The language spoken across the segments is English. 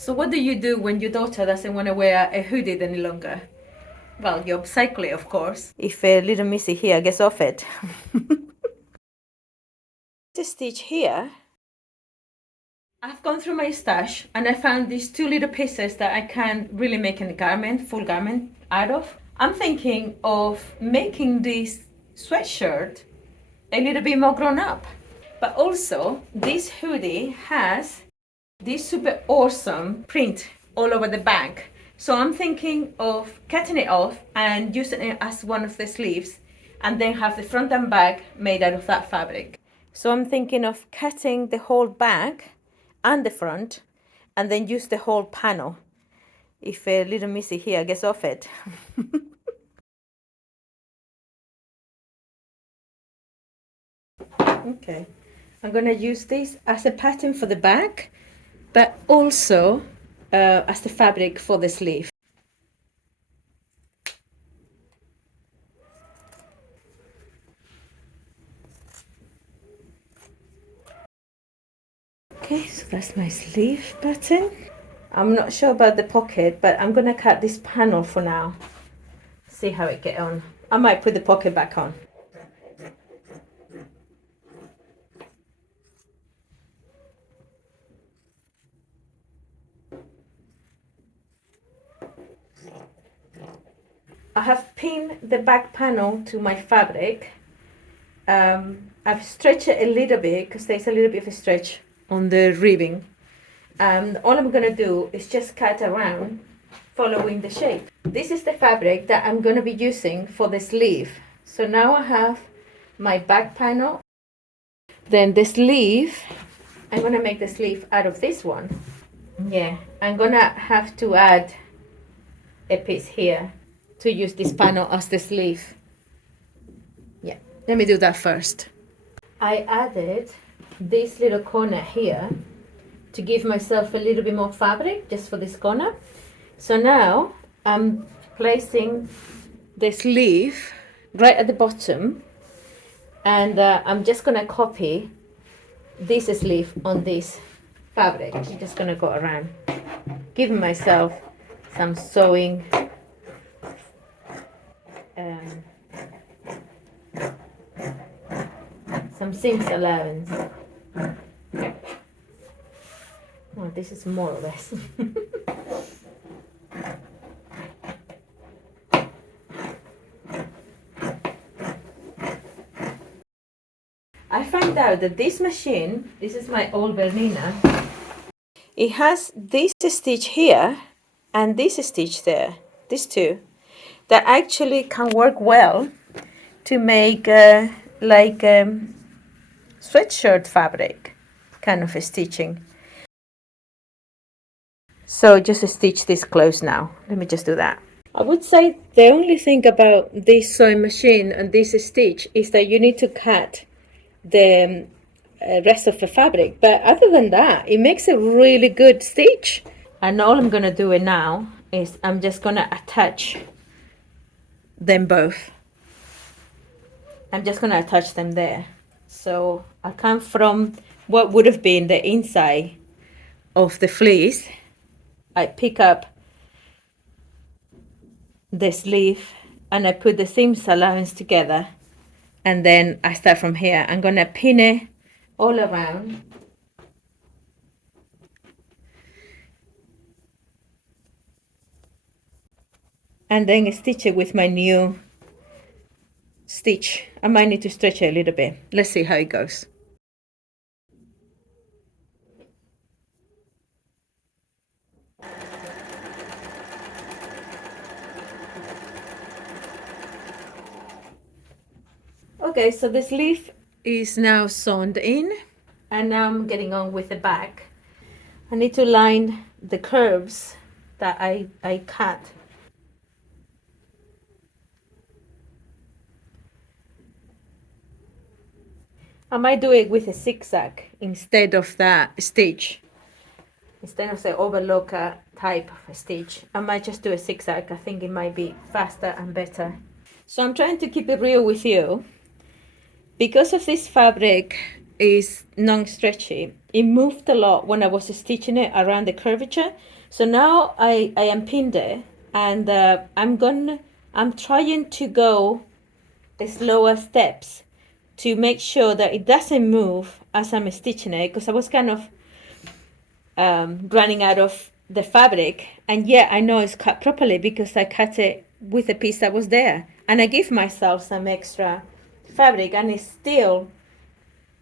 So what do you do when your daughter doesn't want to wear a hoodie any longer? Well, you upcycle it, of course. If a little missy here gets off it. This stitch here, I've gone through my stash and I found these two little pieces that I can really make a garment, full garment out of. I'm thinking of making this sweatshirt a little bit more grown up. But also, this hoodie has this super awesome print all over the back. So I'm thinking of cutting it off and using it as one of the sleeves and then have the front and back made out of that fabric. So I'm thinking of cutting the whole back and the front and then use the whole panel. If a little missy here gets off it. Okay, I'm gonna use this as a pattern for the back, but also as the fabric for the sleeve. Okay, so that's my sleeve pattern. I'm not sure about the pocket, but I'm gonna cut this panel for now. See how it get on. I might put the pocket back on. I have pinned the back panel to my fabric. I've stretched it a little bit because there's a little bit of a stretch on the ribbing. All I'm gonna do is just cut around following the shape. This is the fabric that I'm gonna be using for the sleeve. So now I have my back panel. Then the sleeve, I'm gonna make the sleeve out of this one. Yeah, I'm gonna have to add a piece here to use this panel as the sleeve. Yeah, let me do that first. I added this little corner here to give myself a little bit more fabric just for this corner. So now I'm placing the sleeve right at the bottom and I'm just gonna copy this sleeve on this fabric. I'm just gonna go around, giving myself some sewing some seams allowance. Well, this is more or less. I find out that this machine, this is my old Bernina, it has this stitch here and this stitch there, these two, that actually can work well to make sweatshirt fabric kind of a stitching. So just stitch this close now. Let me just do that. I would say the only thing about this sewing machine and this stitch is that you need to cut the rest of the fabric, but other than that it makes a really good stitch. And all I'm gonna do now is I'm just gonna attach them both. I'm just gonna attach them there. So I come from what would have been the inside of the fleece. I pick up the sleeve and I put the seams allowance together, and then I start from here. I'm gonna pin it all around. And then stitch it with my new stitch. I might need to stretch it a little bit. Let's see how it goes. Okay, so the sleeve is now sewn in, and now I'm getting on with the back. I need to line the curves that I cut. I might do it with a zigzag instead of that stitch. Instead of the overlocker type of stitch, I might just do a zigzag. I think it might be faster and better. So I'm trying to keep it real with you. Because of this fabric is non-stretchy. It moved a lot when I was stitching it around the curvature. So now I unpinned it, and I'm trying to go slower steps to make sure that it doesn't move as I'm stitching it, because I was kind of running out of the fabric. And yeah, I know it's cut properly because I cut it with a piece that was there, and I give myself some extra fabric, and it still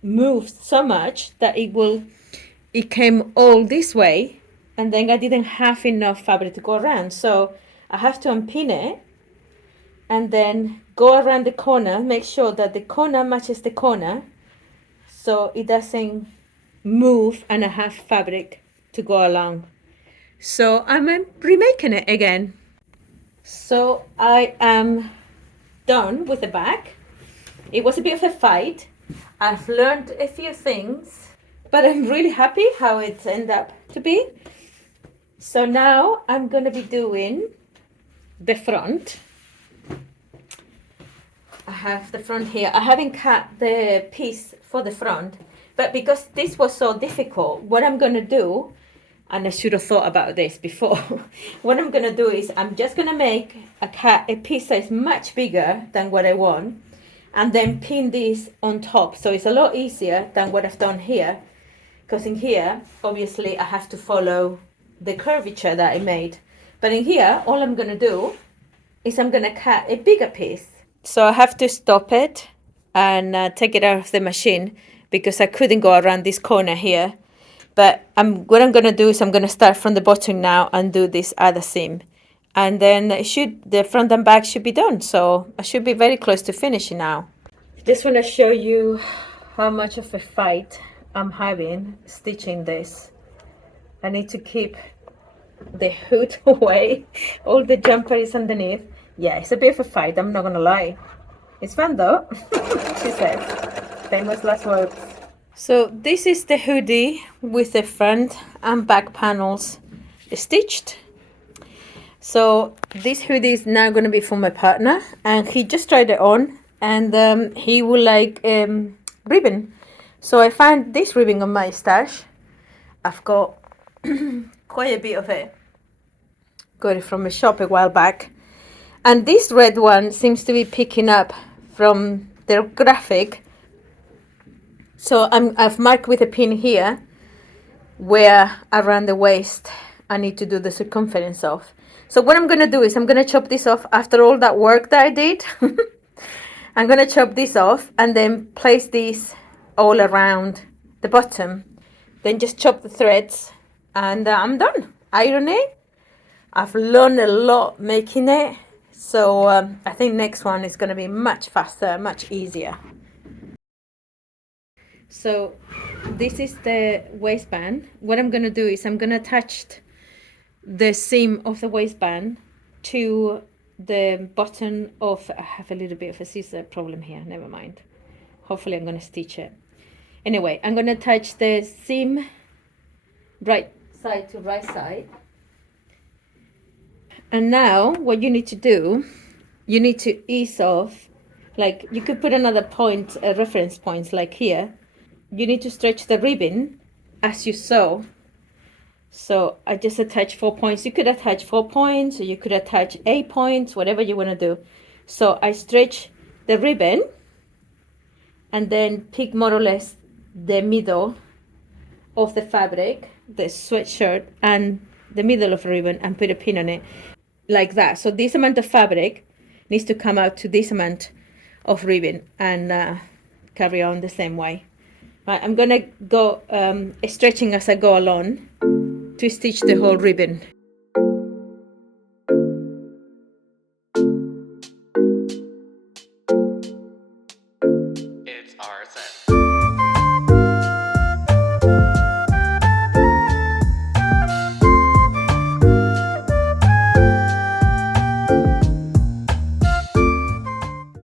moved so much that it came all this way, and then I didn't have enough fabric to go around, so I have to unpin it and then go around the corner, make sure that the corner matches the corner so it doesn't move and I have fabric to go along. So I'm remaking it again. So I am done with the back. It was a bit of a fight. I've learned a few things, but I'm really happy how it ended up to be. So now I'm going to be doing the front. I have the front here. I haven't cut the piece for the front, but because this was so difficult, what I'm going to do, and I should have thought about this before, what I'm going to do is I'm just going to make a piece that is much bigger than what I want, and then pin this on top. So it's a lot easier than what I've done here, because in here, obviously I have to follow the curvature that I made. But in here, all I'm going to do is I'm going to cut a bigger piece. So I have to stop it and take it out of the machine because I couldn't go around this corner here. But what I'm going to do is I'm going to start from the bottom now and do this other seam. And then the front and back should be done. So I should be very close to finishing now. Just want to show you how much of a fight I'm having stitching this. I need to keep the hood away. All the jumper is underneath. Yeah, it's a bit of a fight, I'm not gonna lie. It's fun though, she said. Famous last words. So this is the hoodie with the front and back panels stitched. So this hoodie is now gonna be for my partner, and he just tried it on, and he would like ribbon. So I found this ribbon on my stash. I've got quite a bit of it. Got it from a shop a while back. And this red one seems to be picking up from the graphic. So I've marked with a pin here where around the waist I need to do the circumference of. So what I'm going to do is I'm going to chop this off after all that work that I did. I'm going to chop this off and then place these all around the bottom. Then just chop the threads and I'm done. Iron it. I've learned a lot making it. So I think next one is going to be much faster, much easier. So this is the waistband. What I'm going to do is I'm going to attach the seam of the waistband to the bottom of, I have a little bit of a scissor problem here, never mind. Hopefully I'm going to stitch it. Anyway, I'm going to attach the seam right side to right side. And now what you need to do, you need to ease off, like you could put another point, reference points like here. You need to stretch the ribbon as you sew. So I just attach 4 points. You could attach 4 points or you could attach 8 points, whatever you want to do. So I stretch the ribbon and then pick more or less the middle of the fabric, the sweatshirt, and the middle of the ribbon and put a pin on it. Like that. So this amount of fabric needs to come out to this amount of ribbon and carry on the same way. Right, I'm gonna go stretching as I go along to stitch the whole ribbon.